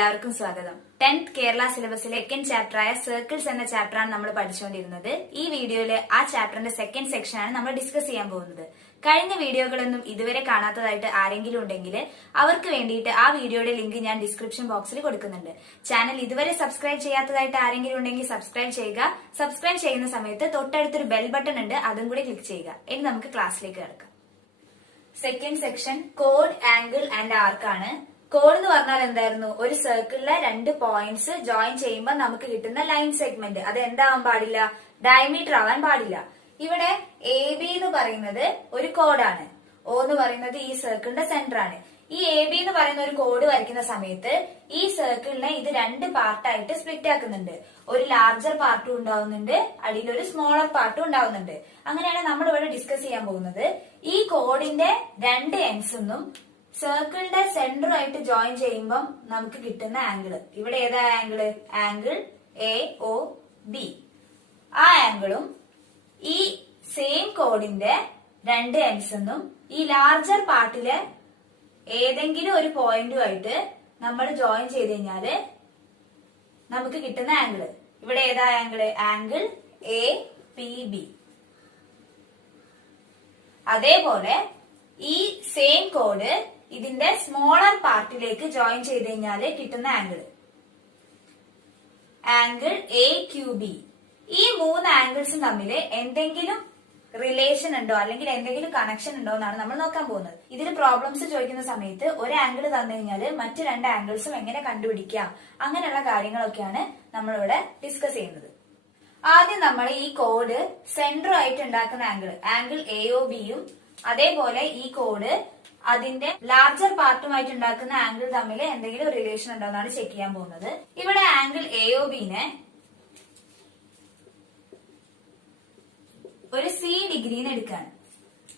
എല്ലാവർക്കും സ്വാഗതം. 10th Kerala സിലബസിലെ second ചാപ്റ്ററായ circles എന്ന ചാപ്റ്ററാണ് നമ്മൾ പഠിച്ചുകൊണ്ടിരുന്നത്. ഈ വീഡിയോയില് ആ ചാപ്റ്ററിന്റെ സെക്കൻഡ് സെക്ഷനാണ് നമ്മൾ ഡിസ്കസ് ചെയ്യാൻ പോകുന്നത്. കഴിഞ്ഞ വീഡിയോകളൊന്നും ഇതുവരെ കാണാത്തതായിട്ട് ആരെങ്കിലും ഉണ്ടെങ്കിൽ അവർക്ക് വേണ്ടിയിട്ട് ആ വീഡിയോയുടെ ലിങ്ക് ഞാൻ ഡിസ്ക്രിപ്ഷൻ ബോക്സിൽ കൊടുക്കുന്നുണ്ട്. ചാനൽ ഇതുവരെ സബ്സ്ക്രൈബ് ചെയ്യാത്തതായിട്ട് ആരെങ്കിലും ഉണ്ടെങ്കിൽ സബ്സ്ക്രൈബ് ചെയ്യുക. സബ്സ്ക്രൈബ് ചെയ്യുന്ന സമയത്ത് തൊട്ടടുത്തൊരു ബെൽ ബട്ടൺ ഉണ്ട്, അതും കൂടി ക്ലിക്ക് ചെയ്യുക. ഇനി നമുക്ക് ക്ലാസ്സിലേക്ക് കിടക്കാം. Second section code, angle and arc ആണ്. കോഡ് എന്ന് പറഞ്ഞാൽ എന്തായിരുന്നു? ഒരു സർക്കിളിലെ രണ്ട് പോയിന്റ്സ് ജോയിൻ ചെയ്യുമ്പോൾ നമുക്ക് കിട്ടുന്ന ലൈൻ സെഗ്മെന്റ്. അത് എന്താവാൻ പാടില്ല? ഡയമീറ്റർ ആവാൻ പാടില്ല. ഇവിടെ എ ബി എന്ന് പറയുന്നത് ഒരു കോഡാണ്. ഒ എന്ന് പറയുന്നത് ഈ സർക്കിളിന്റെ സെന്റർ ആണ്. ഈ എ ബി എന്ന് പറയുന്ന ഒരു കോഡ് വരയ്ക്കുന്ന സമയത്ത് ഈ സർക്കിളിനെ ഇത് രണ്ട് പാർട്ടായിട്ട് സ്പ്ലിറ്റ് ആക്കുന്നുണ്ട്. ഒരു ലാർജർ പാർട്ടും ഉണ്ടാവുന്നുണ്ട്, അടിയിൽ ഒരു സ്മോളർ പാർട്ടും ഉണ്ടാവുന്നുണ്ട്. അങ്ങനെയാണ് നമ്മൾ ഇവിടെ ഡിസ്കസ് ചെയ്യാൻ പോകുന്നത്. ഈ കോഡിന്റെ രണ്ട് എൻഡ്സ് ഒന്നും സർക്കിളിന്റെ സെന്ററുമായിട്ട് ജോയിൻ ചെയ്യുമ്പോൾ നമുക്ക് കിട്ടുന്ന ആംഗിള്, ഇവിടെ ഏതാ angle? Angle A O B. ആ ആംഗിളും ഈ സെയിം കോഡിന്റെ രണ്ട് എൻഡ്സ് ഒന്നും ഈ ലാർജർ പാർട്ടിലെ ഏതെങ്കിലും ഒരു പോയിന്റുമായിട്ട് നമ്മൾ ജോയിൻ ചെയ്ത് കഴിഞ്ഞാല് നമുക്ക് കിട്ടുന്ന ആംഗിള്, ഇവിടെ ഏതാ angle? Angle A P B. അതേപോലെ ഈ സെയിം കോഡ് ഇതിന്റെ സ്മോളർ പാർട്ടിലേക്ക് ജോയിൻ ചെയ്ത് കഴിഞ്ഞാൽ കിട്ടുന്ന angle, angle A Q B. ഈ മൂന്ന് ആംഗിൾസും തമ്മിൽ എന്തെങ്കിലും റിലേഷൻ ഉണ്ടോ അല്ലെങ്കിൽ എന്തെങ്കിലും കണക്ഷൻ ഉണ്ടോ എന്നാണ് നമ്മൾ നോക്കാൻ പോകുന്നത്. ഇതിൽ പ്രോബ്ലംസ് ചോദിക്കുന്ന സമയത്ത് ഒരു ആംഗിൾ തന്നു കഴിഞ്ഞാൽ മറ്റു രണ്ട് ആംഗിൾസും എങ്ങനെ കണ്ടുപിടിക്കാം, അങ്ങനെയുള്ള കാര്യങ്ങളൊക്കെയാണ് നമ്മളിവിടെ ഡിസ്കസ് ചെയ്യുന്നത്. ആദ്യം നമ്മൾ ഈ കോഡ് സെന്റർ ആയിട്ട് ഉണ്ടാക്കുന്ന ആംഗിൾ, ആംഗിൾ എ ഒ ബിയും അതേപോലെ ഈ കോഡ് അതിന്റെ ലാർജർ പാർട്ടുമായിട്ട് ഉണ്ടാക്കുന്ന ആംഗിൾ തമ്മിൽ എന്തെങ്കിലും റിലേഷൻ ഉണ്ടോ എന്നാണ് ചെക്ക് ചെയ്യാൻ പോകുന്നത്. ഇവിടെ ആംഗിൾ എ ഒ ബിനെ ഒരു സി ഡിഗ്രിന്ന് എടുക്കാണ്.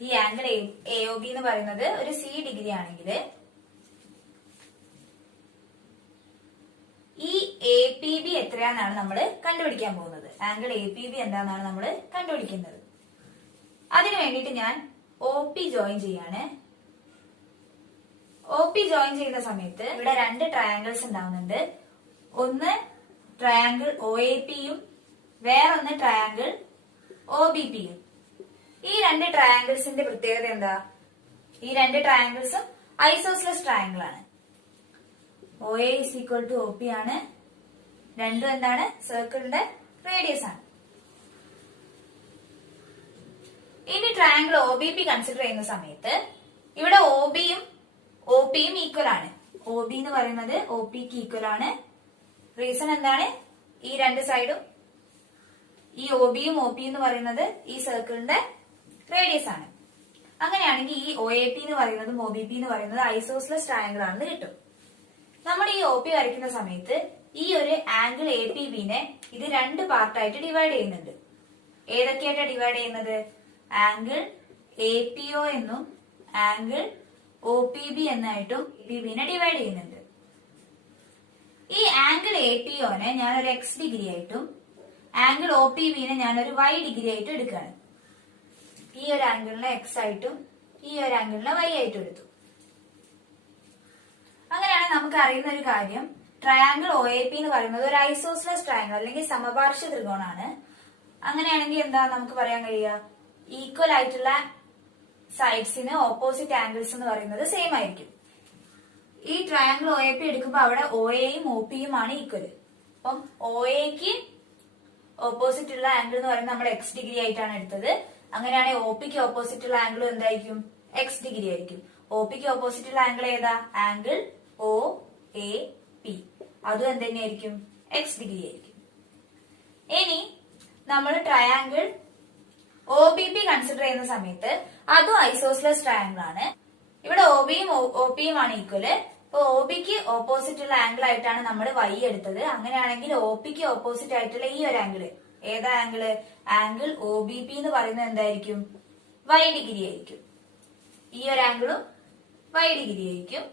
ഈ ആംഗിൾ എ ഒ ബി എന്ന് പറയുന്നത് ഒരു സി ഡിഗ്രി ആണെങ്കിൽ ഈ എ പി ബി എത്രയാണെന്നാണ് നമ്മൾ കണ്ടുപിടിക്കാൻ പോകുന്നത്. ആംഗിൾ എ പി ബി എന്താണെന്നാണ് നമ്മൾ കണ്ടുപിടിക്കുന്നത്. അതിനു വേണ്ടിയിട്ട് ഞാൻ ഒ പി ജോയിൻ ചെയ്യാണ്. ഒ പി ജോയിൻ ചെയ്യുന്ന സമയത്ത് ഇവിടെ രണ്ട് ട്രയാങ്കിൾസ് ഉണ്ടാവുന്നുണ്ട്. ഒന്ന് ട്രയാങ്കിൾ ഒ എ പിയും വേറൊന്ന് ട്രയാങ്കിൾ ഒ ബി പിയും. ഈ രണ്ട് ട്രയാങ്കിൾസിന്റെ പ്രത്യേകത എന്താ? ഈ രണ്ട് ട്രയാങ്കിൾസും ഐസോസ്ലസ് ട്രയാങ്കിൾ ആണ്. O A is equal to O P ആണ്. രണ്ടും എന്താണ്? സർക്കിളിന്റെ റേഡിയസ് ആണ്. ഇനി triangle O B P consider ചെയ്യുന്ന സമയത്ത് ഇവിടെ ഒ ബിയും ഒ പിയും ഈക്വൽ ആണ്. ഒ ബി എന്ന് പറയുന്നത് ഒ പിക്ക് ഈക്വൽ ആണ്. റീസൺ എന്താണ്? ഈ രണ്ട് സൈഡും ഈ ഒ ബിയും ഒ പി എന്ന് പറയുന്നത് ഈ സർക്കിളിന്റെ റേഡിയസ് ആണ്. അങ്ങനെയാണെങ്കിൽ ഈ ഒ എ പി എന്ന് പറയുന്നതും ഒ ബി പി എന്ന് പറയുന്നത് ഐസോസ്ലസ് ട്രയാങ്കിൾ ആണെന്ന് കിട്ടും. നമ്മൾ ഈ ഒ പി വരയ്ക്കുന്ന സമയത്ത് ഈ ഒരു ആംഗിൾ എ പി ബിനെ ഇത് രണ്ട് പാർട്ടായിട്ട് ഡിവൈഡ് ചെയ്യുന്നുണ്ട്. ഏതൊക്കെയായിട്ടാണ് ഡിവൈഡ് ചെയ്യുന്നത്? ആംഗിൾ എ പി ഒ എന്നും ആംഗിൾ ഒ പി ബി എന്നായിട്ടും പി ബിനെ ഡിവൈഡ് ചെയ്യുന്നുണ്ട്. ഈ ആംഗിൾ എ പി ഒനെ ഞാനൊരു എക്സ് ഡിഗ്രി ആയിട്ടും ആംഗിൾ ഒ പി ബിനെ ഞാനൊരു വൈ ഡിഗ്രി ആയിട്ടും എടുക്കുകയാണ്. ഈ ഒരു ആംഗിളിനെ എക്സ് ആയിട്ടും ഈ ഒരു ആംഗിളിനെ വൈ ആയിട്ടും എടുത്തു. അങ്ങനെയാണ് നമുക്ക് അറിയുന്ന ഒരു കാര്യം, ട്രയാംഗിൾ ഒ എ പി എന്ന് പറയുന്നത് ഒരു ഐസോസ്ലസ് ട്രയാംഗിൾ അല്ലെങ്കിൽ സമപാർശ്വ ത്രികോണാണ്. അങ്ങനെയാണെങ്കിൽ എന്താ നമുക്ക് പറയാൻ കഴിയുക? ഈക്വൽ ആയിട്ടുള്ള സൈഡ്സിന് ഓപ്പോസിറ്റ് ആംഗിൾസ് എന്ന് പറയുന്നത് സെയിം ആയിരിക്കും. ഈ ട്രയാംഗിൾ ഒ എ പി എടുക്കുമ്പോൾ അവിടെ ഒ എയും ഒ പിയും ആണ് ഈക്വൽ. അപ്പം ഒ എക്ക് ഓപ്പോസിറ്റ് ഉള്ള ആംഗിൾ എന്ന് പറയുന്നത് നമ്മൾ എക്സ് ഡിഗ്രി ആയിട്ടാണ് എടുത്തത്. അങ്ങനെയാണെങ്കിൽ ഒ പിക്ക് ഓപ്പോസിറ്റ് ഉള്ള ആംഗിൾ എന്തായിരിക്കും? എക്സ് ഡിഗ്രി ആയിരിക്കും. ഒ പിക്ക് ഓപ്പോസിറ്റ് ഉള്ള ആംഗിൾ ഏതാ? Angle O A P. അതും എന്തുതന്നെയായിരിക്കും? എക്സ് ഡിഗ്രി ആയിരിക്കും. ഇനി നമ്മൾ triangle O B P consider ചെയ്യുന്ന സമയത്ത് അതും ഐസോസ്ലസ് ട്രയാംഗിൾ ആണ്. ഇവിടെ ഒ ബിയും ഒ പിയും ആണ് ഈക്വല്. അപ്പൊ ഒ ബിക്ക് ഓപ്പോസിറ്റ് ഉള്ള ആംഗിൾ ആയിട്ടാണ് നമ്മൾ വൈ എടുത്തത്. അങ്ങനെയാണെങ്കിൽ ഒ പിക്ക് ഓപ്പോസിറ്റ് ആയിട്ടുള്ള ഈ ഒരു ആംഗിള് ഏതാ angle? Angle O B P എന്ന് പറയുന്നത് എന്തായിരിക്കും? വൈ ഡിഗ്രി ആയിരിക്കും. ഈ ഒരു ആംഗിളും വൈ ഡിഗ്രി ആയിരിക്കും.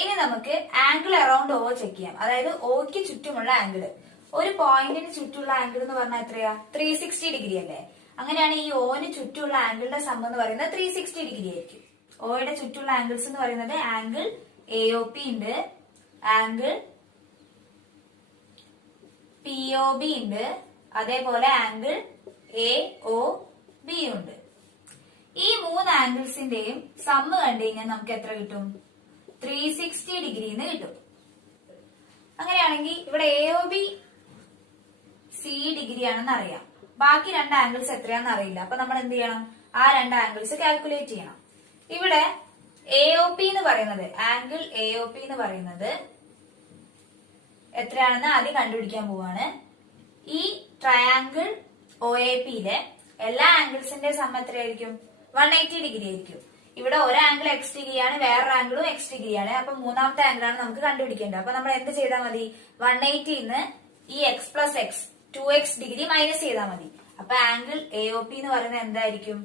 ഇനി നമുക്ക് ആംഗിൾ അറൌണ്ട് ഒ ചെക്ക് ചെയ്യാം. അതായത് ഒക്ക് ചുറ്റുമുള്ള ആംഗിള്. ഒരു പോയിന്റിന് ചുറ്റുമുള്ള ആംഗിൾ എന്ന് പറഞ്ഞാൽ എത്രയാ? 360 ഡിഗ്രി അല്ലേ? അങ്ങനെയാണ് ഈ ഓന് ചുറ്റുമുള്ള ആംഗിളിന്റെ സം എന്ന് പറയുന്നത് 360 ഡിഗ്രി ആയിരിക്കും. ഓയുടെ ചുറ്റുമുള്ള ആംഗിൾസ് എന്ന് പറയുന്നത് ആംഗിൾ എ ഒ പി ഉണ്ട്, ആംഗിൾ പി ഒ ബി ഉണ്ട്, അതേപോലെ ആംഗിൾ എ ഒ ബി ഉണ്ട്. ഈ 3 ആംഗിൾസിന്റെയും സമ്മ് കണ്ടു കഴിഞ്ഞാൽ നമുക്ക് എത്ര കിട്ടും? 360 ഡിഗ്രിന്ന് കിട്ടും. അങ്ങനെയാണെങ്കിൽ ഇവിടെ A O B C degree ആണെന്ന് അറിയാം, ബാക്കി 2 ആംഗിൾസ് എത്രയാണെന്ന് അറിയില്ല. അപ്പൊ നമ്മൾ എന്ത് ചെയ്യണം? ആ 2 ആംഗിൾസ് കാൽക്കുലേറ്റ് ചെയ്യണം. ഇവിടെ എ ഒ പി എന്ന് പറയുന്നത്, ആംഗിൾ എ ഒ പി എന്ന് പറയുന്നത് എത്രയാണെന്ന് ആദ്യം കണ്ടുപിടിക്കാൻ പോവാണ്. ഈ ട്രയാങ്കിൾ ഒ എ പിയിലെ എല്ലാ ആംഗിൾസിന്റെ സം എത്രയായിരിക്കും? 180 ഡിഗ്രി ആയിരിക്കും. ഇവിടെ ഒരു ആംഗിൾ എക്സ് ഡിഗ്രിയാണ്, വേറൊരു ആംഗിളും എക്സ് ഡിഗ്രിയാണ്. അപ്പൊ മൂന്നാമത്തെ ആംഗിൾ ആണ് നമുക്ക് കണ്ടുപിടിക്കേണ്ടത്. അപ്പൊ നമ്മൾ എന്ത് ചെയ്താൽ മതി? 180 ഈ X plus X 2x degree minus ചെയ്താൽ മതി. അപ്പൊ ആംഗിൾ എ ഒ പി എന്ന് പറയുന്നത് എന്തായിരിക്കും?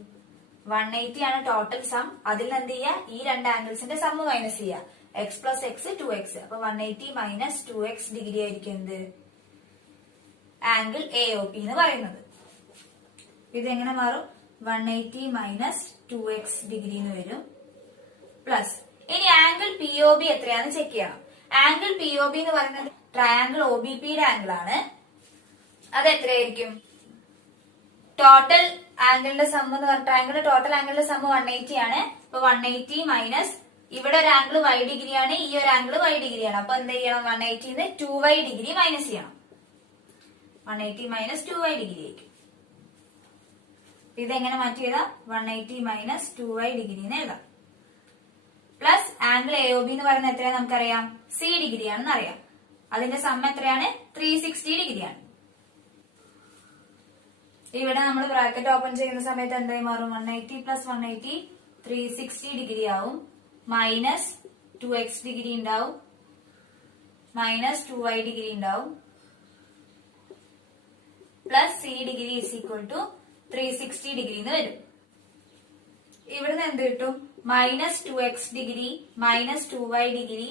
180 ആണ് ടോട്ടൽ സം. അതിൽ എന്ത് ചെയ്യുക? ഈ 2 ആംഗിൾസിന്റെ സമ്മ് മൈനസ് ചെയ്യുക. X plus X 2x. അപ്പൊ 180 മൈനസ് 2x ഡിഗ്രി ആയിരിക്കും എന്ത്? ആംഗിൾ എ ഒ പി എന്ന് പറയുന്നത്. ഇത് എങ്ങനെ മാറും? 180 മൈനസ് 2x ഡിഗ്രി എന്ന് വരും. പ്ലസ് ഇനി ആംഗിൾ പി ഒ ബി എത്രയാണെന്ന് ചെക്ക് ചെയ്യണം. ആംഗിൾ പി ഒ ബി എന്ന് പറയുന്നത് ട്രയാങ്കിൾ ഒ ബി പിയുടെ ആംഗിൾ ആണ്. അത് എത്രയായിരിക്കും? ടോട്ടൽ ആംഗിളിന്റെ സം എന്ന് പറഞ്ഞ ട്രയാങ്കിൾ ടോട്ടൽ ആംഗിളിന്റെ സം 180 ആണ്. അപ്പൊ 180 മൈനസ് ഇവിടെ ഒരു ആംഗിൾ y ഡിഗ്രിയാണ്, ഈ ഒരു ആംഗിൾ y ഡിഗ്രിയാണ്. അപ്പൊ എന്ത് ചെയ്യണം? 180 2y ഡിഗ്രി മൈനസ് ചെയ്യണം. 180 മൈനസ് 2y ഡിഗ്രി ആയിരിക്കും. ഇതെങ്ങനെ മാറ്റി എഴുതാം? 180 മൈനസ് 2y ഡിഗ്രി എന്ന് എഴുതാം. Plus angle A O B എന്ന് പറയുന്നത് എത്രയാണ് നമുക്കറിയാം? സി ഡിഗ്രി ആണെന്ന് അറിയാം. അതിന്റെ സം എത്രയാണ്? 360 ഡിഗ്രിയാണ്. ഇവിടെ നമ്മൾ ബ്രാക്കറ്റ് ഓപ്പൺ ചെയ്യുന്ന സമയത്ത് എന്തായി മാറും? 180 പ്ലസ് 180 360 ഡിഗ്രി ആവും. മൈനസ് 2x ഡിഗ്രി ഉണ്ടാവും, മൈനസ് 2y ഡിഗ്രി ഉണ്ടാവും, plus C degree is equal to 360 degree എന്ന് വരും. ഇവിടുന്ന് എന്ത് കിട്ടും? Minus 2x degree minus 2y degree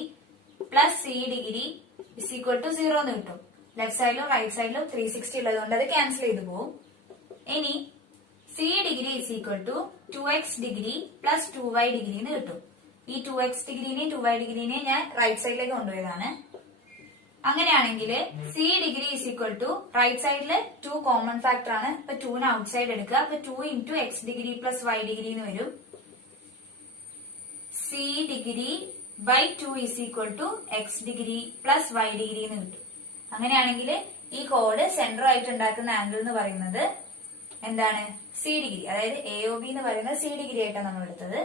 plus C degree is equal to 0 എന്ന് കിട്ടും. ലെഫ്റ്റ് സൈഡിലും റൈറ്റ് സൈഡിലും 360 ഉള്ളതുകൊണ്ട് അത് ക്യാൻസൽ ചെയ്ത് പോകും. ഇനി C degree is equal to 2x degree plus 2y degree എന്ന് കിട്ടും. ഈ 2x ഡിഗ്രിനെയും 2y ഡിഗ്രിനെയും ഞാൻ റൈറ്റ് സൈഡിലേക്ക് കൊണ്ടുപോയതാണ്. അങ്ങനെയാണെങ്കിൽ C degree is equal to right സൈഡില് 2 കോമൺ ഫാക്ടർ ആണ്. അപ്പൊ 2ന് ഔട്ട് സൈഡ് എടുക്കുക. അപ്പൊ 2 into x degree plus y degree എന്ന് വരും. C degree by 2 is equal to x degree plus y degree എന്ന് കിട്ടും. അങ്ങനെയാണെങ്കിൽ ഈ കോഡ് സെന്റർ ആയിട്ട് ഉണ്ടാക്കുന്ന ആംഗിൾ എന്ന് പറയുന്നത് എന്താണ്? C degree. അതായത് എ ഒ ബി എന്ന് പറയുന്നത് സി ഡിഗ്രി ആയിട്ടാണ് നമ്മൾ എടുത്തത്.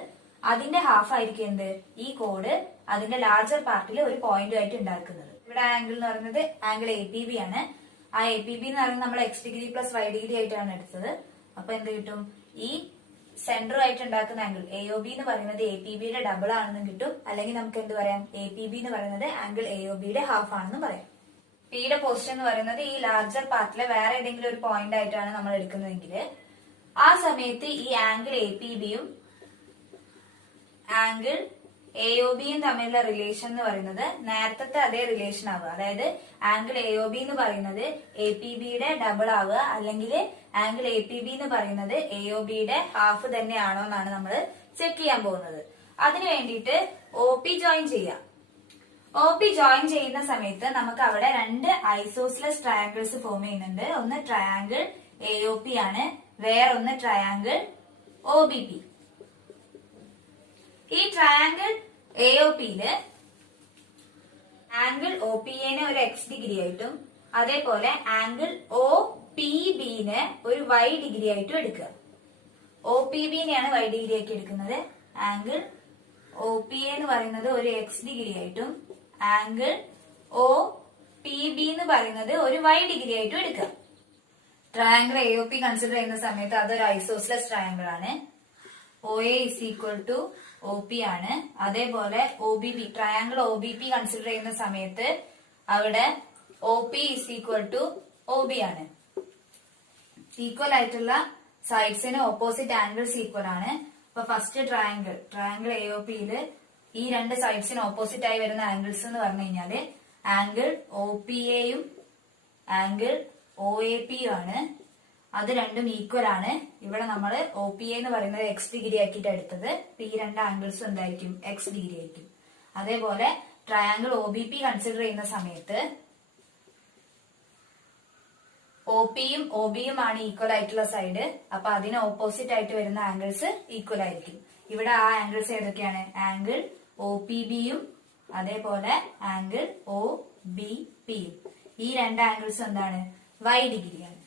അതിന്റെ ഹാഫ് ആയിരിക്കും എന്ത്? ഈ കോഡ് അതിന്റെ ലാർജർ പാർട്ടിൽ ഒരു പോയിന്റ് ആയിട്ട് ഉണ്ടാക്കുന്നത്. ഇവിടെ ആംഗിൾ എന്ന് പറയുന്നത് ആംഗിൾ എ പി ബി ആണ്. ആ എ പി ബി എന്ന് പറയുന്നത് നമ്മൾ x degree plus y degree ആയിട്ടാണ് എടുത്തത്. അപ്പൊ എന്ത് കിട്ടും? ഈ സെന്റർ ആയിട്ട് ഉണ്ടാക്കുന്ന ആംഗിൾ എ ഒ ബി എന്ന് പറയുന്നത് എ പി ബിയുടെ ഡബിൾ ആണെന്നും കിട്ടും. അല്ലെങ്കിൽ നമുക്ക് എന്ത് പറയാം? എ പി ബി എന്ന് പറയുന്നത് ആംഗിൾ എ ഒ ബിയുടെ ഹാഫ് ആണെന്നും പറയാം. പിയുടെ പൊസിഷൻ എന്ന് പറയുന്നത് ഈ ലാർജർ പാർട്ടിലെ വേറെ ഏതെങ്കിലും ഒരു പോയിന്റ് ആയിട്ടാണ് നമ്മൾ എടുക്കുന്നതെങ്കിൽ ആ സമയത്ത് ഈ ആംഗിൾ എ പി ബിയും ആംഗിൾ എ ഒ ബിയും തമ്മിലുള്ള റിലേഷൻ എന്ന് പറയുന്നത് നേരത്തെ അതേ റിലേഷൻ ആവുക. അതായത് ആംഗിൾ എ ഒ ബി എന്ന് പറയുന്നത് എ പി ബിയുടെ ഡബിൾ ആവുക, അല്ലെങ്കിൽ ആംഗിൾ എ പി ബി എന്ന് പറയുന്നത് എ ഒ ബിയുടെ ഹാഫ് തന്നെയാണോ എന്നാണ് നമ്മൾ ചെക്ക് ചെയ്യാൻ പോകുന്നത്. അതിനു വേണ്ടിയിട്ട് ഒ പി ജോയിൻ ചെയ്യാം. ഒ പി ജോയിൻ ചെയ്യുന്ന സമയത്ത് നമുക്ക് അവിടെ 2 ഐസോസിലസ് ട്രയാങ്കിൾസ് ഫോം ചെയ്യുന്നുണ്ട്. ഒന്ന് ട്രയാങ്കിൾ എ ഒ പി ആണ്, വേറൊന്ന് ട്രയാങ്കിൾ ഒ ബി പി. ഈ ട്രയാങ്കിൾ എ ഒ പിയില് ആംഗിൾ ഒ പി എനെ ഒരു എക്സ് ഡിഗ്രി ആയിട്ടും അതേപോലെ ആംഗിൾ ഒ പി ബിനെ ഒരു വൈ ഡിഗ്രി ആയിട്ടും എടുക്കുക. ഒ പി ബിനെയാണ് വൈ ഡിഗ്രി ആക്കി എടുക്കുന്നത്. ആംഗിൾ ഒ പി എന്ന് പറയുന്നത് ഒരു എക്സ് ഡിഗ്രി ആയിട്ടും ആംഗിൾ ഒ പി ബി എന്ന് പറയുന്നത് ഒരു വൈ ഡിഗ്രി ആയിട്ടും എടുക്കുക. Triangle A O P consider ചെയ്യുന്ന സമയത്ത് അതൊരു ഐസോസിലസ് ട്രയാങ്കിൾ ആണ്. O A is equal to O P ആണ്. അതേപോലെ O B P triangle O B P consider ചെയ്യുന്ന സമയത്ത് അവിടെ O P is equal to O B ആണ്. ഈക്വൽ ആയിട്ടുള്ള സൈഡ്സിന് ഓപ്പോസിറ്റ് ആംഗിൾസ് ഈക്വൽ ആണ്. അപ്പൊ ഫസ്റ്റ് ട്രയാങ്കിൾ എ ഒ പിയില് ഈ 2 സൈഡ്സിന് ഓപ്പോസിറ്റ് ആയി വരുന്ന ആംഗിൾസ് എന്ന് പറഞ്ഞു കഴിഞ്ഞാല് ആംഗിൾ ഒ പി എയും ആംഗിൾ ഒ എ പിയും ആണ്. അത് രണ്ടും ഈക്വൽ ആണ്. ഇവിടെ നമ്മൾ ഒ പി എ എന്ന് പറയുന്നത് എക്സ് ഡിഗ്രി ആക്കിയിട്ട് എടുത്തത്. ഈ 2 ആംഗിൾസും എന്തായിരിക്കും? എക്സ് ഡിഗ്രി ആയിരിക്കും. അതേപോലെ triangle O B P consider ചെയ്യുന്ന സമയത്ത് ഒ പിയും ഒ ബിയും ആണ് ഈക്വൽ ആയിട്ടുള്ള സൈഡ്. അപ്പൊ അതിന് ഓപ്പോസിറ്റ് ആയിട്ട് വരുന്ന ആംഗിൾസ് ഈക്വൽ ആയിരിക്കും. ഇവിടെ ആ ആംഗിൾസ് ഏതൊക്കെയാണ്? ആംഗിൾ ഒ പി ബിയും അതേപോലെ ആംഗിൾ ഒ ബി പിയും. ഈ രണ്ട് ആംഗിൾസും എന്താണ്? y ഡിഗ്രിയാണ്.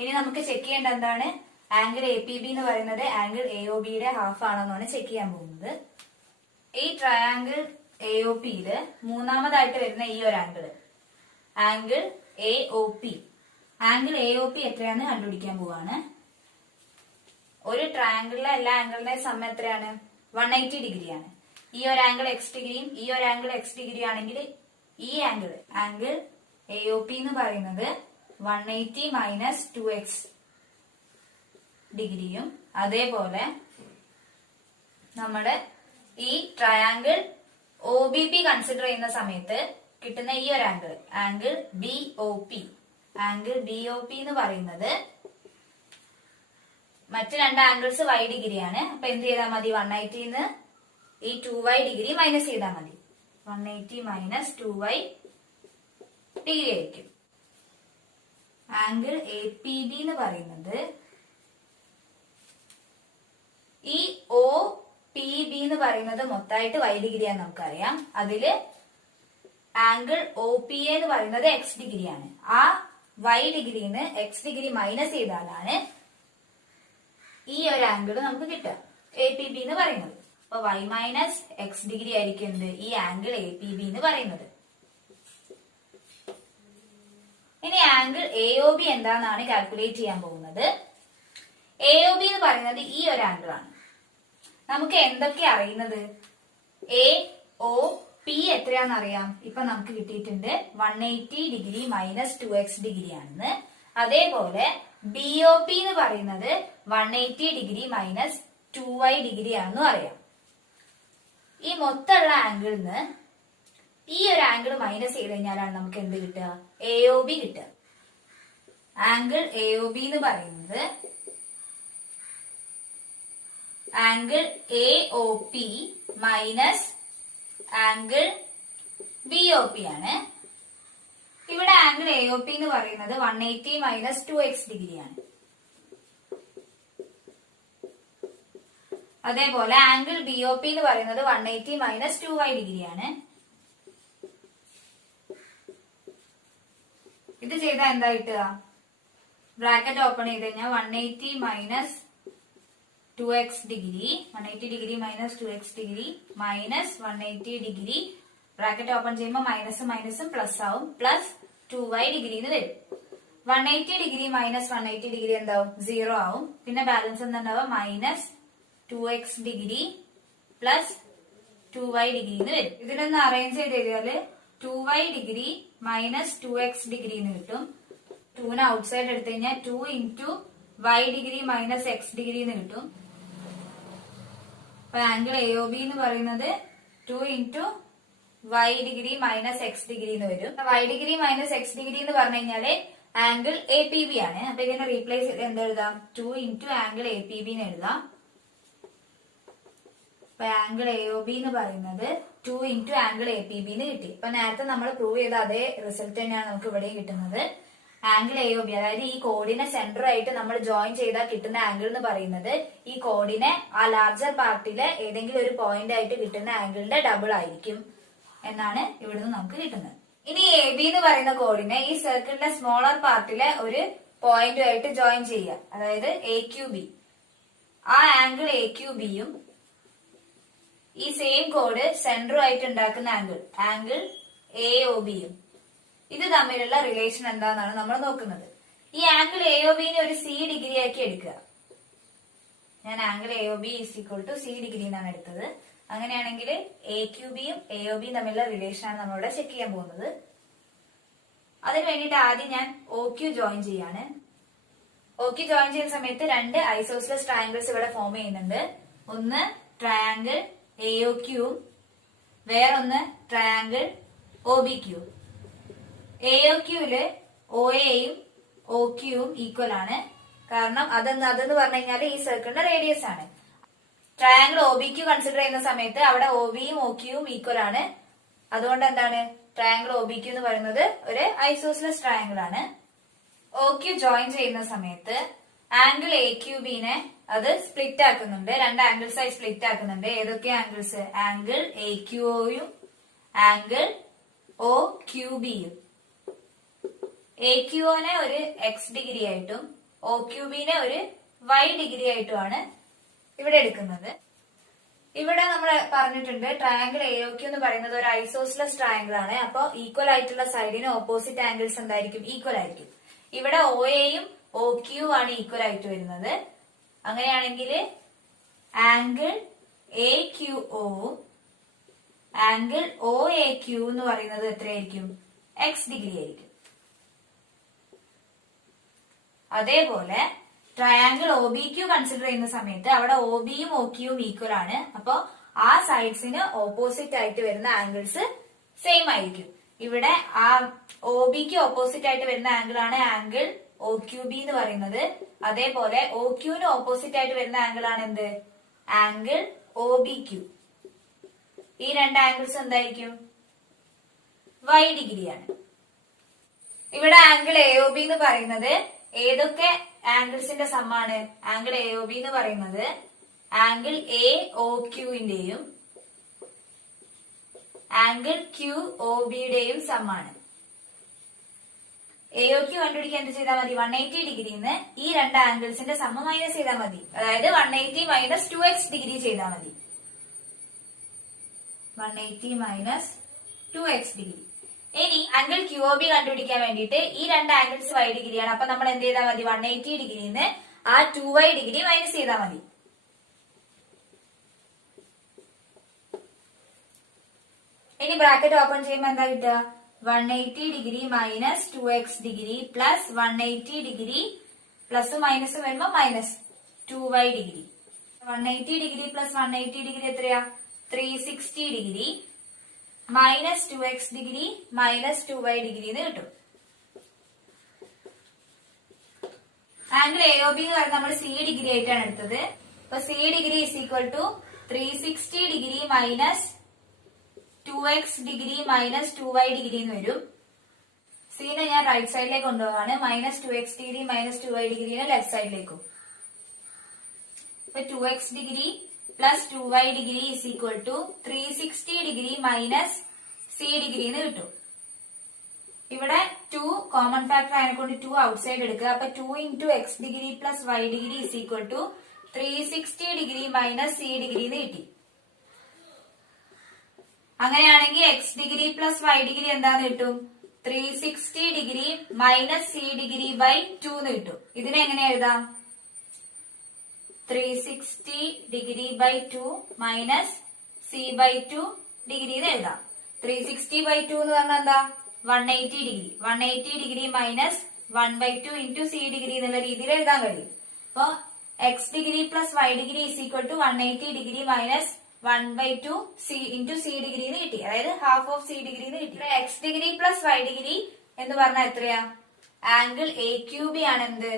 ഇനി നമുക്ക് ചെക്ക് ചെയ്യേണ്ട എന്താണ്? ആംഗിൾ എ പി ബി എന്ന് പറയുന്നത് ആംഗിൾ എ ഒ ബിയുടെ ഹാഫ് ആണെന്നാണ് ചെക്ക് ചെയ്യാൻ പോകുന്നത്. ഈ ട്രയാംഗിൾ എ ഒ പിയില് മൂന്നാമതായിട്ട് വരുന്ന ഈ ഒരു angle A O P. Angle A O P എത്രയാണെന്ന് കണ്ടുപിടിക്കാൻ പോവാണ്. ഒരു ട്രയാംഗിളിലെ എല്ലാ ആംഗിളിന്റെയും സം എത്രയാണ്? 180 ഡിഗ്രിയാണ്. ഈ ഒരു ആംഗിൾ എക്സ് ഡിഗ്രിയും ഈ ഒരു ആംഗിൾ എക്സ് ഡിഗ്രി ആണെങ്കിൽ ഈ ആംഗിൾ എ ഒ പി എന്ന് പറയുന്നത് 180 മൈനസ് 2x ഡിഗ്രിയും അതേപോലെ നമ്മുടെ ഈ triangle O B P consider ചെയ്യുന്ന സമയത്ത് കിട്ടുന്ന ഈ ഒരു angle B O P. Angle B O P എന്ന് പറയുന്നത് മറ്റു രണ്ട് ആംഗിൾസ് y ഡിഗ്രിയാണ്. അപ്പൊ എന്ത് ചെയ്താൽ മതി? 180 ഈ 2y ഡിഗ്രി മൈനസ് ചെയ്താൽ മതി. 180 മൈനസ് 2y ഡിഗ്രി ആയിരിക്കും. ആംഗിൾ എ പി ബി എന്ന് പറയുന്നത് ഈ ഒ പി ബി എന്ന് പറയുന്നത് മൊത്തമായിട്ട് y ഡിഗ്രിയാന്ന് നമുക്കറിയാം. അതില് ആംഗിൾ ഒ പി എ എന്ന് പറയുന്നത് എക്സ് ഡിഗ്രിയാണ്. ആ y ഡിഗ്രിന്ന് എക്സ് ഡിഗ്രി മൈനസ് ചെയ്താലാണ് ഈ ഒരു ആംഗിൾ നമുക്ക് കിട്ടുക, എ പി ബി എന്ന് പറയുന്നത്. അപ്പൊ y മൈനസ് എക്സ് ഡിഗ്രി ആയിരിക്കും എന്ത്? ഈ ആംഗിൾ എ പി ബി എന്ന് പറയുന്നത്. ഇനി ആംഗിൾ എ ഒ ബി എന്താണെന്നാണ് കാൽക്കുലേറ്റ് ചെയ്യാൻ പോകുന്നത്. എ ഒ ബി എന്ന് പറയുന്നത് ഈ ഒരു ആംഗിൾ ആണ്. നമുക്ക് എന്തൊക്കെ അറിയുന്നത്? എ ഒ പി എത്രയാണെന്ന് അറിയാം. ഇപ്പൊ നമുക്ക് കിട്ടിയിട്ടുണ്ട് 180 ഡിഗ്രി മൈനസ് 2x ഡിഗ്രി ആണെന്ന്. അതേപോലെ ബി ഒ പി എന്ന് പറയുന്നത് 180 ഡിഗ്രി മൈനസ് 2y ഡിഗ്രി ആണെന്നും അറിയാം. ഈ മൊത്തമുള്ള ആംഗിളിന് ഈ ഒരു ആംഗിൾ മൈനസ് ചെയ്ത് കഴിഞ്ഞാലാണ് നമുക്ക് എന്ത് കിട്ടുക? എ ഒ ബി കിട്ടുക. ആംഗിൾ എ ഒ ബി എന്ന് പറയുന്നത് angle A O P minus angle B O P ആണ്. ഇവിടെ ആംഗിൾ എ ഒ പി എന്ന് പറയുന്നത് 180 മൈനസ് 2x ഡിഗ്രിയാണ്. അതേപോലെ ആംഗിൾ ബി ഒ പി എന്ന് പറയുന്നത് 180 മൈനസ് 2y ഡിഗ്രിയാണ്. ഇത് ചെയ്താൽ എന്താ കിട്ടുക? ബ്രാക്കറ്റ് ഓപ്പൺ ചെയ്ത് കഴിഞ്ഞാൽ 180 minus 2x degree 180 degree minus 2x degree minus 180 degree bracket open ചെയ്യുമ്പോൾ മൈനസും മൈനസും പ്ലസ് ആവും പ്ലസ് 2y ഡിഗ്രി എന്ന് വരും. 180 ഡിഗ്രി മൈനസ് 180 ഡിഗ്രി എന്താവും? 0 ആവും. പിന്നെ ബാലൻസ് എന്താ? Minus 2x degree plus 2y degree എന്ന് വരും. ഇതിനൊന്ന് അറേഞ്ച് ചെയ്ത് കഴിഞ്ഞാല് 2y degree minus 2x degree എന്ന് കിട്ടും. 2നെ ഔട്ട് സൈഡ് എടുത്തു കഴിഞ്ഞാൽ 2 into y degree minus X degree എന്ന് കിട്ടും. അപ്പൊ ആംഗിൾ എ ഒ ബി എന്ന് പറയുന്നത് 2 into y degree minus X degree എന്ന് വരും. y degree minus X degree എന്ന് പറഞ്ഞു കഴിഞ്ഞാല് ആംഗിൾ എ പി ബി ആണ്. അപ്പൊ ഇതിനെ റീപ്ലേസ് ചെയ്ത് എന്തെഴുതാം? 2 into angle A P B എന്ന് എഴുതാം. അപ്പൊ ആംഗിൾ എ ഒ ബി എന്ന് പറയുന്നത് 2 into angle A P B എന്ന് കിട്ടി. അപ്പൊ നേരത്തെ നമ്മൾ പ്രൂവ് ചെയ്ത അതേ റിസൾട്ട് തന്നെയാണ് നമുക്ക് ഇവിടെ കിട്ടുന്നത്. ആംഗിൾ എ ഒ ബി, അതായത് ഈ കോഡിനെ സെന്റർ ആയിട്ട് നമ്മൾ ജോയിൻ ചെയ്താൽ കിട്ടുന്ന ആംഗിൾ എന്ന് പറയുന്നത് ഈ കോഡിനെ ആ ലാർജർ പാർട്ടിലെ ഏതെങ്കിലും ഒരു പോയിന്റ് ആയിട്ട് കിട്ടുന്ന ആംഗിളിന്റെ ഡബിൾ ആയിരിക്കും എന്നാണ് ഇവിടുന്ന് നമുക്ക് കിട്ടുന്നത്. ഇനി എ ബി എന്ന് പറയുന്ന കോഡിനെ ഈ സർക്കിളിന്റെ സ്മോളർ പാർട്ടിലെ ഒരു പോയിന്റുമായിട്ട് ജോയിൻ ചെയ്യുക, അതായത് എ ക്യു ബി. ആ ആംഗിൾ എ ക്യു ബിയും ഈ സെയിം കോഡ് സെന്ററുമായിട്ട് ഉണ്ടാക്കുന്ന ആംഗിൾ എ ഒ ബിയും ഇത് തമ്മിലുള്ള റിലേഷൻ എന്താണെന്നാണ് നമ്മൾ നോക്കുന്നത്. ഈ ആംഗിൾ എ ഒ ബിനെ ഒരു സി ഡിഗ്രി ആക്കി എടുക്കുക. ഞാൻ angle A O B is equal to C degree എന്നാണ് എടുത്തത്. അങ്ങനെയാണെങ്കിൽ എ ക്യു ബിയും എ ഒ ബിയും തമ്മിലുള്ള റിലേഷൻ ആണ് നമ്മളിവിടെ ചെക്ക് ചെയ്യാൻ പോകുന്നത്. അതിന് വേണ്ടിയിട്ട് ആദ്യം ഞാൻ ഒ ക്യു ജോയിൻ ചെയ്യാണ്. ഒ ക്യു ജോയിൻ ചെയ്യുന്ന സമയത്ത് രണ്ട് ഐസോസിലസ് ട്രയാങ്കിൾസ് ഇവിടെ ഫോം ചെയ്യുന്നുണ്ട്. ഒന്ന് ട്രയാങ്കിൾ എ ഒ ക്യൂവും വേറൊന്ന് ട്രയാങ്കിൾ ഒ ബി ക്യൂവും. എ ഒ ക്യൂവില് ഒ എയും ഒ ക്യൂവും ഈക്വൽ ആണ്. കാരണം അതെന്ന് പറഞ്ഞു കഴിഞ്ഞാൽ ഈ സർക്കിളിന്റെ റേഡിയസ് ആണ്. Triangle O B Q consider ചെയ്യുന്ന സമയത്ത് അവിടെ ഒ ബിയും ഒ ക്യൂവും ഈക്വൽ ആണ്. അതുകൊണ്ട് എന്താണ് ട്രയാങ്കിൾ OBQ എന്ന് പറയുന്നത് ഒരു ഐസോസിലസ് ട്രയാങ്കിൾ ആണ്. OQ ജോയിൻ ചെയ്യുന്ന സമയത്ത് ആംഗിൾ AQBനെ അത് സ്പ്ലിറ്റ് ആക്കുന്നുണ്ട്, രണ്ട് ആംഗിൾസ് ആയി സ്പ്ലിറ്റ് ആക്കുന്നുണ്ട്. ഏതൊക്കെ ആംഗിൾസ്? ആംഗിൾ AQOയും ആംഗിൾ OQBയും. AQOനെ ഒരു X ഡിഗ്രി ആയിട്ടും OQBനെ ഒരു Y ഡിഗ്രി ആയിട്ടുമാണ് ഇവിടെ എടുക്കുന്നത്. ഇവിടെ നമ്മൾ പറഞ്ഞിട്ടുണ്ട് ട്രയാങ്കിൾ AOQ എന്ന് പറയുന്നത് ഒരു ഐസോസിലസ് ട്രയാങ്കിൾ ആണ്. അപ്പൊ ഈക്വൽ ആയിട്ടുള്ള സൈഡിന് ഓപ്പോസിറ്റ് ആംഗിൾസ് എന്തായിരിക്കും? ഈക്വൽ ആയിരിക്കും. ഇവിടെ OAയും OQ ആണ് ഈക്വൽ ആയിട്ട് വരുന്നത്. അങ്ങനെയാണെങ്കിൽ ആംഗിൾ AQOവും ആംഗിൾ OAQ എന്ന് പറയുന്നത് എത്രയായിരിക്കും? X ഡിഗ്രി ആയിരിക്കും. അതേപോലെ ട്രയാങ്കിൾ OBQ കൺസിഡർ ചെയ്യുന്ന സമയത്ത് അവിടെ OBയും OQയും ഈക്വൽ ആണ്. അപ്പൊ ആ സൈഡ്സിന് ഓപ്പോസിറ്റ് ആയിട്ട് വരുന്ന ആംഗിൾസ് സെയിം ആയിരിക്കും. ഇവിടെ ആ OBക്ക് ഓപ്പോസിറ്റ് ആയിട്ട് വരുന്ന ആംഗിൾ ആണ് ആംഗിൾ OQB എന്ന് പറയുന്നത്. അതേപോലെ OQന് ഓപ്പോസിറ്റ് ആയിട്ട് വരുന്ന ആംഗിൾ ആണ് എന്ത്? Angle OBQ. ഈ രണ്ട് ആംഗിൾസ് എന്തായിരിക്കും? Y ഡിഗ്രിയാണ്. ഇവിടെ ആംഗിൾ AOB എന്ന് പറയുന്നത് ഏതൊക്കെ ആംഗിൾസിന്റെ സമ്മാണ്? ആംഗിൾ AOB എന്ന് പറയുന്നത് ആംഗിൾ AOQന്റെയും ആംഗിൾ QOBയുടെയും സമ്മാണ്. AOQ കണ്ടുപിടിക്കാൻ എന്ത് ചെയ്താൽ മതി? 180 ഡിഗ്രിന്ന് ഈ രണ്ട് ആംഗിൾസിന്റെ സമ്മ മൈനസ് ചെയ്താൽ മതി. അതായത് 180 മൈനസ് 2x ഡിഗ്രി ചെയ്താൽ മതി. 180 മൈനസ് 2x ഡിഗ്രി. ഇനി ആംഗിൾ QOB കണ്ടുപിടിക്കാൻ വേണ്ടിയിട്ട് ഈ രണ്ട് ആംഗിൾസ് Y ഡിഗ്രിയാണ്. അപ്പൊ നമ്മൾ എന്ത് ചെയ്താൽ മതി? 180 ഡിഗ്രിന്ന് ആ 2y ഡിഗ്രി മൈനസ് ചെയ്താൽ മതി. ഇനി ബ്രാക്കറ്റ് ഓപ്പൺ ചെയ്യുമ്പോൾ എന്താ കിട്ടുക? 180 degree minus 2x degree plus 180 degree plus minus വരുമ്പോ minus 2y degree. 180 degree plus 180 degree എത്രയാ? 360 degree minus 2x degree minus 2y degree എന്ന് കിട്ടും. ആംഗിൾ AOB എന്ന് പറയുന്നത് നമ്മൾ C ഡിഗ്രി ആയിട്ടാണ് എടുത്തത്. അപ്പൊ C degree is equal to 360 degree minus 2x degree minus 2y degree എന്ന് വരും. സീനെ ഞാൻ റൈറ്റ് സൈഡിലേക്ക് കൊണ്ടുപോവാണ്. Minus 2x degree minus 2y ഡിഗ്രിനെ ലെഫ്റ്റ് സൈഡിലേക്കും. ഇപ്പൊ 2x degree plus 2y degree is equal to 360 degree minus C degree എന്ന് കിട്ടും. ഇവിടെ 2 കോമൺ ഫാക്ടർ ആയതുകൊണ്ട് 2 ഔട്ട് സൈഡ് എടുക്കുക. അപ്പൊ 2 into x degree plus y degree is equal to 360 degree minus C degree എന്ന് കിട്ടി. അങ്ങനെയാണെങ്കിൽ x degree plus y degree എന്താന്ന് കിട്ടും? 360 degree minus C degree by 2 എന്ന് കിട്ടും. ഇതിനെ എങ്ങനെ എഴുതാം? 360 degree by 2 minus C by 2 degree എന്ന് എഴുതാം. 360 ബൈ 2 എന്ന് പറഞ്ഞാൽ എന്താ? 180 degree. 180 degree minus 1 by 2 into C degree എന്നുള്ള രീതിയിൽ എഴുതാൻ കഴിയും. അപ്പൊ X degree plus y degree is equal to 180 degree minus 1 by 2 C into C degree എന്ന് കിട്ടി. അതായത് ഹാഫ് ഓഫ് C ഡിഗ്രി എന്ന് കിട്ടി. X degree plus y degree എന്ന് പറഞ്ഞാൽ എത്രയാ? ആംഗിൾ AQB ആണ് എന്ത്?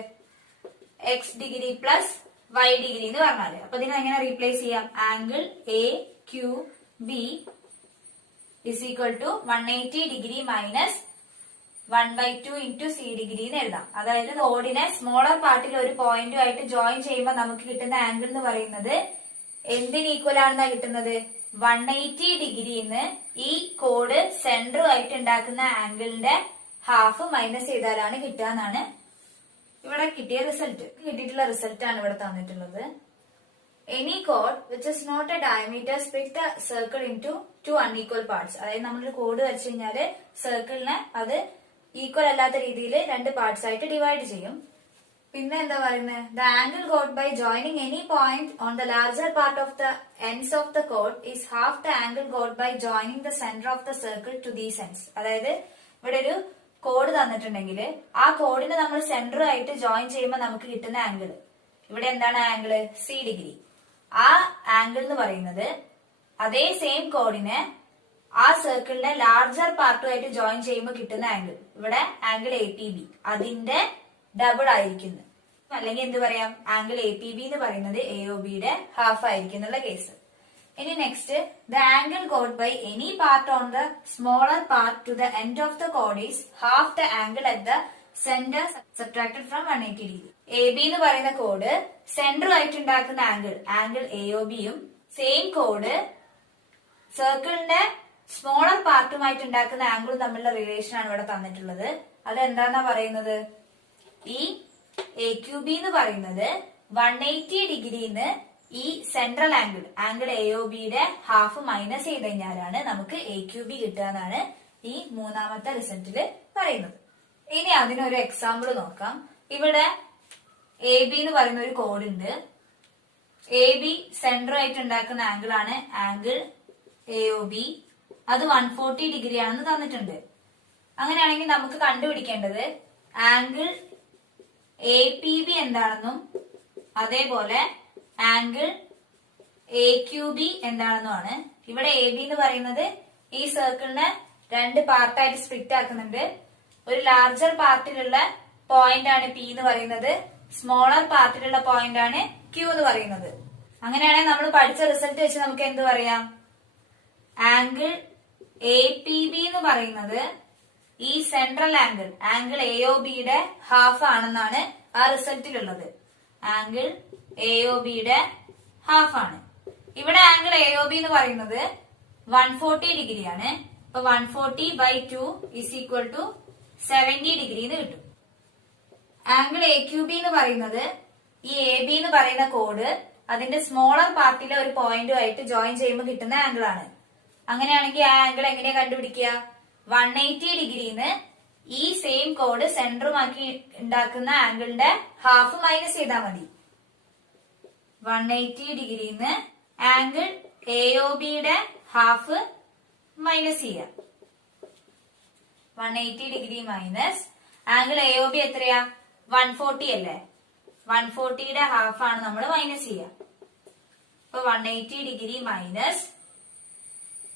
X degree plus y degree എന്ന് പറഞ്ഞാല്. അപ്പൊ ഇതിനെ എങ്ങനെ റീപ്ലേസ് ചെയ്യാം? Angle AQB is equal to 180 degree minus 1 by 2 into C degree എന്ന് എഴുതാം. അതായത് കോഡിനെ സ്മോളർ പാർട്ടിൽ ഒരു പോയിന്റുമായിട്ട് ജോയിൻ ചെയ്യുമ്പോൾ നമുക്ക് കിട്ടുന്ന ആംഗിൾ എന്ന് പറയുന്നത് എന്തിന് ഈക്വൽ ആണെന്നാ കിട്ടുന്നത്? 180 ഡിഗ്രിന്ന് ഈ കോഡ് സെന്ററുമായിട്ട് ഉണ്ടാക്കുന്ന ആംഗിളിന്റെ ഹാഫ് മൈനസ് ചെയ്താലാണ് കിട്ടുക എന്നാണ് ഇവിടെ കിട്ടിയ റിസൾട്ട്. കിട്ടിയിട്ടുള്ള റിസൾട്ട് ആണ് ഇവിടെ തന്നിട്ടുള്ളത്. എനി കോഡ് which is not a diameter split the circle into 2 unequal parts. അതായത് നമ്മളൊരു കോഡ് വരച്ചു കഴിഞ്ഞാല് സർക്കിളിനെ അത് ഈക്വൽ അല്ലാത്ത രീതിയിൽ 2 പാർട്സ് ആയിട്ട് ഡിവൈഡ് ചെയ്യും. പിന്നെ എന്താ പറയുന്നത്? The angle got by joining any point on the larger part of the ends of the കോഡ് is half the angle got by joining the centre of the circle to these ends. അതായത് ഇവിടെ ഒരു code തന്നിട്ടുണ്ടെങ്കിൽ ആ കോഡിനെ നമ്മൾ സെന്ററുമായിട്ട് join ചെയ്യുമ്പോൾ നമുക്ക് കിട്ടുന്ന ആംഗിൾ ഇവിടെ എന്താണ്? Angle C degree. ആ ആംഗിൾ എന്ന് പറയുന്നത് അതേ സെയിം കോഡിനെ ആ സർക്കിളിന്റെ ലാർജർ പാർട്ടുമായിട്ട് ജോയിൻ ചെയ്യുമ്പോൾ കിട്ടുന്ന ആംഗിൾ ഇവിടെ ആംഗിൾ APB അതിന്റെ ഡബിൾ ആയിരിക്കുന്നു. അല്ലെങ്കിൽ എന്ത് പറയാം? ആംഗിൾ APB എന്ന് പറയുന്നത് AOBയുടെ ഹാഫ് ആയിരിക്കും എന്നുള്ള കേസ്. ഇനി next the angle code by any part on the smaller part two the end of the കോഡ് is half the angle at the centre സബ്ട്രാക്ടഡ് from 180 degree. A B എന്ന് പറയുന്ന code സെന്ററുമായിട്ട് ഉണ്ടാക്കുന്ന angle A O ബിയും same code സർക്കിളിന്റെ smaller പാർട്ടുമായിട്ട് ഉണ്ടാക്കുന്ന ആംഗിളും തമ്മിലുള്ള relation ആണ് ഇവിടെ തന്നിട്ടുള്ളത്. അതെന്താന്നാ പറയുന്നത്? ഈ എ ക്യു ബി എന്ന് പറയുന്നത് 180 ഡിഗ്രിന്ന് ഈ സെൻട്രൽ ആംഗിൾ എ ഒ ബിയുടെ ഹാഫ് മൈനസ് ചെയ്ത് കഴിഞ്ഞാലാണ് നമുക്ക് എ ക്യു ബി കിട്ടുക എന്നാണ് ഈ മൂന്നാമത്തെ റിസൾട്ടില് പറയുന്നത്. ഇനി അതിനൊരു എക്സാമ്പിൾ നോക്കാം. ഇവിടെ എ ബി എന്ന് പറയുന്ന ഒരു കോഡ് ഉണ്ട്. എ ബി സെന്റർ ആയിട്ട് ഉണ്ടാക്കുന്ന ആംഗിൾ ആണ് ആംഗിൾ എ ഒ ബി. അത് 140 ഡിഗ്രി ആണെന്ന് തന്നിട്ടുണ്ട്. അങ്ങനെയാണെങ്കിൽ നമുക്ക് കണ്ടുപിടിക്കേണ്ടത് ആംഗിൾ എ പി ബി എന്താണെന്നും അതേപോലെ ആംഗിൾ എ ക്യു ബി എന്താണെന്നുമാണ്. ഇവിടെ എ ബി എന്ന് പറയുന്നത് ഈ സർക്കിളിനെ രണ്ട് പാർട്ടായിട്ട് സ്പ്ലിറ്റ് ആക്കുന്നുണ്ട്. ഒരു ലാർജർ പാർട്ടിലുള്ള പോയിന്റ് ആണ് പി എന്ന് പറയുന്നത്, സ്മോളർ പാർട്ടിലുള്ള പോയിന്റ് ആണ് ക്യൂ എന്ന് പറയുന്നത്. അങ്ങനെയാണെങ്കിൽ നമ്മൾ പഠിച്ച റിസൾട്ട് വെച്ച് നമുക്ക് എന്ത് പറയാം? ആംഗിൾ എ പി ബി എന്ന് പറയുന്നത് ഈ സെൻട്രൽ ആംഗിൾ എ ഒ ബിയുടെ ഹാഫ് ആണെന്നാണ് ആ റിസൾട്ടിലുള്ളത്. ആംഗിൾ എ ഒ ബിയുടെ ഹാഫ് ആണ്. ഇവിടെ ആംഗിൾ എ ഒ ബി എന്ന് പറയുന്നത് 140 ഡിഗ്രിയാണ്. അപ്പൊ 140/2 ഈസ് ഈക്വൽ ടു 70 ഡിഗ്രി എന്ന് കിട്ടും. ആംഗിൾ എ ക്യു ബി എന്ന് പറയുന്നത് ഈ എ ബി എന്ന് പറയുന്ന കോഡ് അതിന്റെ സ്മോളർ പാർട്ടിലെ ഒരു പോയിന്റുമായിട്ട് ജോയിൻ ചെയ്യുമ്പോൾ കിട്ടുന്ന ആംഗിൾ ആണ്. അങ്ങനെയാണെങ്കിൽ ആ ആംഗിൾ എങ്ങനെയാ കണ്ടുപിടിക്കുക? 180 ഡിഗ്രിന്ന് ഈ സെയിം കോഡ് സെന്ററുമാക്കി ഉണ്ടാക്കുന്ന ആംഗിളിന്റെ ഹാഫ് മൈനസ് ചെയ്താൽ മതി. 180 ഡിഗ്രിന്ന് ആംഗിൾ എ ഒ ബിയുടെ ഹാഫ് മൈനസ് ചെയ്യാം. 180 degree minus angle A O B എത്രയാ? 140 അല്ലേ? 140യുടെ ഹാഫ് ആണ് നമ്മൾ മൈനസ് ചെയ്യുക. അപ്പൊ 180 ഡിഗ്രി മൈനസ്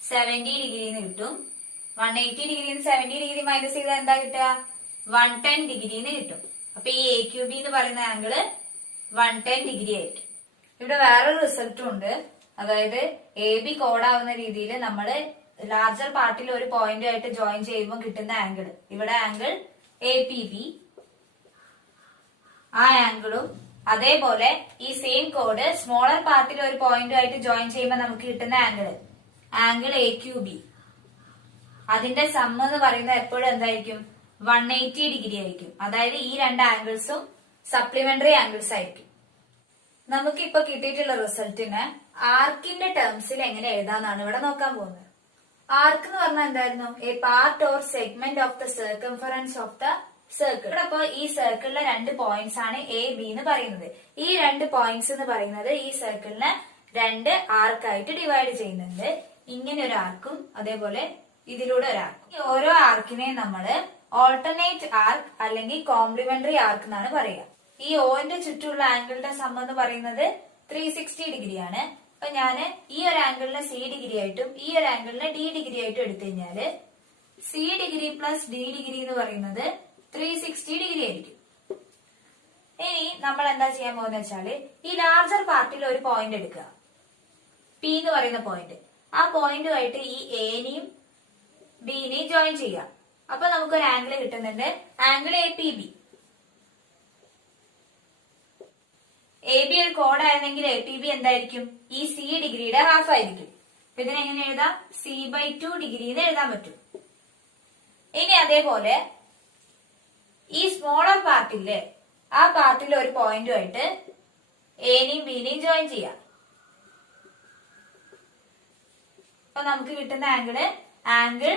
70 ഡിഗ്രി എന്ന് കിട്ടും. 180 ഡിഗ്രിന്ന് 70 ഡിഗ്രി മൈനസ് ചെയ്താൽ എന്താ കിട്ടുക? 110 ഡിഗ്രി എന്ന് കിട്ടും. അപ്പൊ ഈ എ ക്യു ബി എന്ന് പറയുന്ന ആംഗിള് 110 ഡിഗ്രി ആയിട്ട്. ഇവിടെ വേറൊരു റിസൾട്ടും ഉണ്ട്. അതായത് എ ബി കോഡാവുന്ന രീതിയിൽ നമ്മൾ ലാർജർ പാർട്ടിൽ ഒരു പോയിന്റുമായിട്ട് ജോയിൻ ചെയ്യുമ്പോൾ കിട്ടുന്ന ആംഗിൾ, ഇവിടെ ആംഗിൾ എ പി ബി, ആ ആംഗിളും അതേപോലെ ഈ സെയിം കോഡ് സ്മോളർ പാർട്ടിൽ ഒരു പോയിന്റുമായിട്ട് ജോയിൻ ചെയ്യുമ്പോൾ നമുക്ക് കിട്ടുന്ന ആംഗിൾ എ ക്യു ബി, അതിന്റെ സം എന്ന് പറയുന്നത് എപ്പോഴും എന്തായിരിക്കും? 180 ഡിഗ്രി ആയിരിക്കും. അതായത് ഈ രണ്ട് ആംഗിൾസും സപ്ലിമെന്ററി ആംഗിൾസ് ആയിരിക്കും. നമുക്ക് ഇപ്പൊ കിട്ടിയിട്ടുള്ള റിസൾട്ടിന് ആർക്കിന്റെ ടേംസിൽ എങ്ങനെ എഴുതാന്നാണ് ഇവിടെ നോക്കാൻ പോകുന്നത്. ആർക്ക് എന്ന് പറഞ്ഞാൽ എന്തായിരുന്നു? A part or segment of the circumference of the circle. ഇവിടെ അപ്പൊ ഈ സർക്കിളിലെ രണ്ട് പോയിന്റ്സ് ആണ് എ ബി എന്ന് പറയുന്നത്. ഈ രണ്ട് പോയിന്റ്സ് എന്ന് പറയുന്നത് ഈ സർക്കിളിനെ രണ്ട് ആർക്കായിട്ട് ഡിവൈഡ് ചെയ്യുന്നുണ്ട്. ഇങ്ങനെ ഒരു ആർക്കും അതേപോലെ ഇതിലൂടെ ഒരു ആർക്കും. ഈ ഓരോ ആർക്കിനെയും നമ്മള് ഓൾട്ടർനേറ്റ് ആർക്ക് അല്ലെങ്കിൽ കോംപ്ലിമെന്ററി ആർക്ക് എന്നാണ് പറയുക. ഈ ഓന്റെ ചുറ്റുമുള്ള ആംഗിളിന്റെ സം എന്ന് പറയുന്നത് 360 ഡിഗ്രിയാണ്. അപ്പൊ ഞാന് ഈ ഒരു ആംഗിളിനെ സി ഡിഗ്രി ആയിട്ടും ഈ ഒരു ആംഗിളിനെ ഡി ഡിഗ്രി ആയിട്ടും എടുത്തു കഴിഞ്ഞാല് C degree plus D degree എന്ന് പറയുന്നത് 360 ഡിഗ്രി ആയിരിക്കും. ഇനി നമ്മൾ എന്താ ചെയ്യാൻ പോകുന്ന വെച്ചാല് ഈ ലാർജർ പാർട്ടിൽ ഒരു പോയിന്റ് എടുക്കുക, പി എന്ന് പറയുന്ന പോയിന്റ്. ആ പോയിന്റുമായിട്ട് ഈ എനെയും ബിനെയും ജോയിൻ ചെയ്യുക. അപ്പൊ നമുക്കൊരു ആംഗിൾ കിട്ടുന്നുണ്ട്, angle A P B. A B ഒരു കോഡ് ആയിരുന്നെങ്കിൽ എ പി ബി എന്തായിരിക്കും? ഈ സി ഡിഗ്രിയുടെ ഹാഫ് ആയിരിക്കും. അപ്പൊ ഇതിനെങ്ങനെ എഴുതാം? c/2 ഡിഗ്രി എന്ന് എഴുതാൻ പറ്റും. ഇനി അതേപോലെ ഈ സ്മോളർ പാർട്ടില്ലേ, ആ പാർട്ടിലെ ഒരു പോയിന്റുമായിട്ട് എനെയും ബിനെയും ജോയിൻ ചെയ്യാം. അപ്പൊ നമുക്ക് കിട്ടുന്ന angle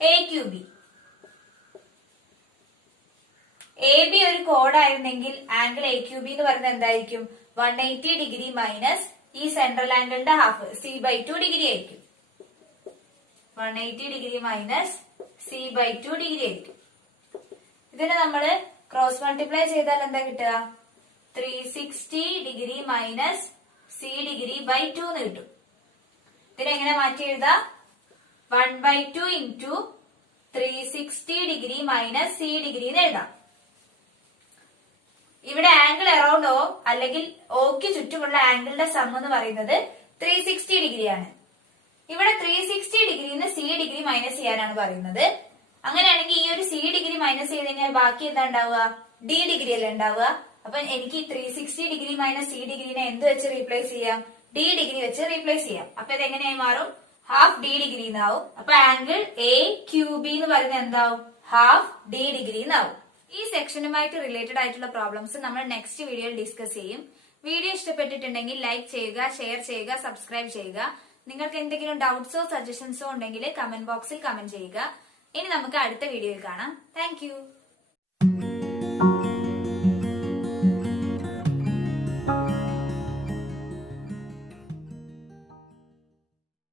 A Q B. A B ഒരു കോഡ് ആയിരുന്നെങ്കിൽ ആംഗിൾ എ ക്യു ബി എന്ന് പറയുന്നത് എന്തായിരിക്കും? 180 ഡിഗ്രി മൈനസ് ഈ സെൻട്രൽ ആംഗിളിന്റെ ഹാഫ് c/2 ഡിഗ്രി ആയിരിക്കും. 180 ഡിഗ്രി മൈനസ് c/2 ഡിഗ്രി ആയിരിക്കും. ഇതിനെ നമ്മള് ക്രോസ് മൾട്ടിപ്ലൈ ചെയ്താൽ എന്താ കിട്ടുക? 360 degree minus C degree by 2 എന്ന് കിട്ടും. ഇതിനെങ്ങനെ മാറ്റി എഴുതാം? 1/2 into 360 degree minus C degree എന്ന് എഴുതാം. ഇവിടെ ആംഗിൾ അറൌണ്ട് ഓ അല്ലെങ്കിൽ ഓക്ക് ചുറ്റുമുള്ള ആംഗിളിന്റെ സം എന്ന് പറയുന്നത് 360 ഇവിടെ 360 ഡിഗ്രിന്ന് സി ഡിഗ്രി മൈനസ് ചെയ്യാനാണ് പറയുന്നത്. അങ്ങനെയാണെങ്കിൽ ഈ ഒരു സി ഡിഗ്രി മൈനസ് ചെയ്ത് കഴിഞ്ഞാൽ ബാക്കി എന്താ ഉണ്ടാവുക? ഡി ഡിഗ്രി അല്ലേ ഉണ്ടാവുക. അപ്പൊ എനിക്ക് 360 ഡിഗ്രി മൈനസ് സി ഡിഗ്രിനെ എന്ത് വെച്ച് റീപ്ലേസ് ചെയ്യാം? ഡി ഡിഗ്രി വെച്ച് റീപ്ലേസ് ചെയ്യാം. അപ്പൊ ഇത് എങ്ങനെയായി മാറും? ഹാഫ് ഡി ഡിഗ്രി എന്നാവും. അപ്പൊ ആംഗിൾ എ ക്യൂ ബി എന്ന് പറയുന്നത് എന്താവും? ഹാഫ് ഡി ഡിഗ്രി എന്നാവും. ഈ സെക്ഷനുമായിട്ട് റിലേറ്റഡ് ആയിട്ടുള്ള പ്രോബ്ലംസ് നമ്മൾ നെക്സ്റ്റ് വീഡിയോയിൽ ഡിസ്കസ് ചെയ്യും. വീഡിയോ ഇഷ്ടപ്പെട്ടിട്ടുണ്ടെങ്കിൽ ലൈക്ക് ചെയ്യുക, ഷെയർ ചെയ്യുക, സബ്സ്ക്രൈബ് ചെയ്യുക. നിങ്ങൾക്ക് എന്തെങ്കിലും ഡൗട്ട്സോ സജഷൻസോ ഉണ്ടെങ്കിൽ കമന്റ് ബോക്സിൽ കമന്റ് ചെയ്യുക. ഇനി നമുക്ക് അടുത്ത വീഡിയോയിൽ കാണാം. താങ്ക്